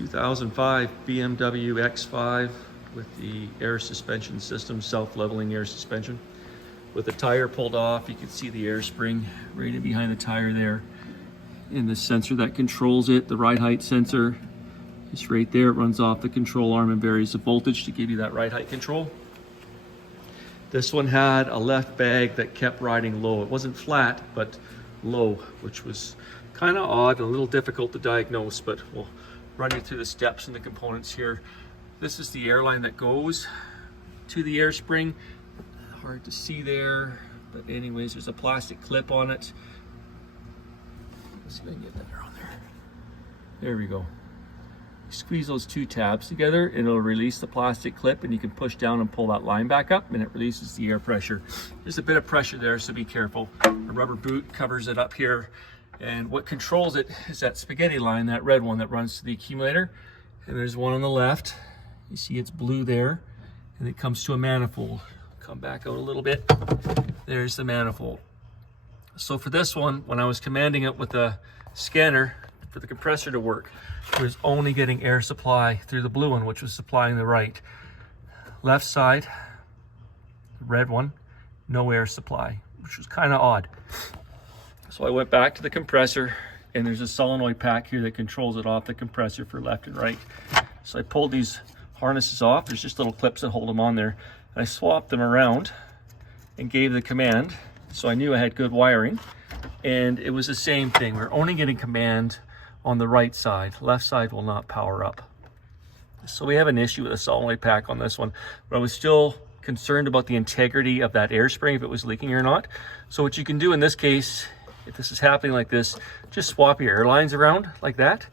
2005 BMW X5 with the air suspension system, self-leveling air suspension. With the tire pulled off, you can see the air spring right in behind the tire there. And the sensor that controls it, the ride height sensor, is right there. It runs off the control arm and varies the voltage to give you that ride height control. This one had a left bag that kept riding low. It wasn't flat, but low, which was kind of odd and a little difficult to diagnose, but we'll run you through the steps and the components here. This is the airline that goes to the air spring. Hard to see there, but anyways, there's a plastic clip on it. Let's see if I can get that around there. There we go. You squeeze those two tabs together and it'll release the plastic clip, and you can push down and pull that line back up and it releases the air pressure. There's a bit of pressure there, so be careful. A rubber boot covers it up here, and what controls it is that spaghetti line, that red one that runs to the accumulator. And there's one on the left. You see it's blue there, and it comes to a manifold. Come back out a little bit. There's the manifold. So for this one, when I was commanding it with the scanner for the compressor to work, it was only getting air supply through the blue one, which was supplying the right. Left side, the red one, no air supply, which was kind of odd. So I went back to the compressor, and there's a solenoid pack here that controls it off the compressor for left and right. So I pulled these harnesses off. There's just little clips that hold them on there. And I swapped them around and gave the command, so I knew I had good wiring. And it was the same thing. We're only getting command on the right side. Left side will not power up. So we have an issue with a solenoid pack on this one, but I was still concerned about the integrity of that air spring, if it was leaking or not. So what you can do in this case, if this is happening like this, just swap your air lines around like that,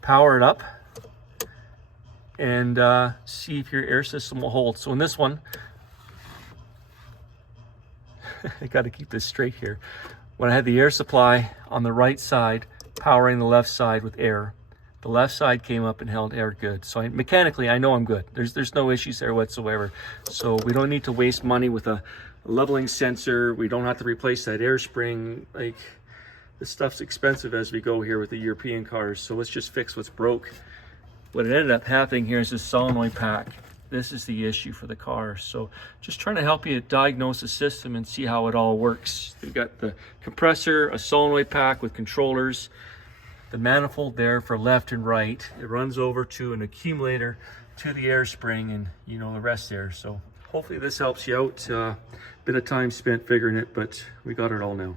power it up, and see if your air system will hold. So in this one, I got to keep this straight here. When I had the air supply on the right side, powering the left side with air, the left side came up and held air good. So mechanically, I know I'm good. There's no issues there whatsoever. So we don't need to waste money with a leveling sensor. We don't have to replace that air spring. Like, this stuff's expensive as we go here with the European cars. So let's just fix what's broke. What ended up happening here is this solenoid pack. This is the issue for the car. So just trying to help you diagnose the system and see how it all works. We've got the compressor, a solenoid pack with controllers, the manifold there for left and right. It runs over to an accumulator, to the air spring, and you know the rest there. So hopefully this helps you out. Bit of time spent figuring it, but we got it all now.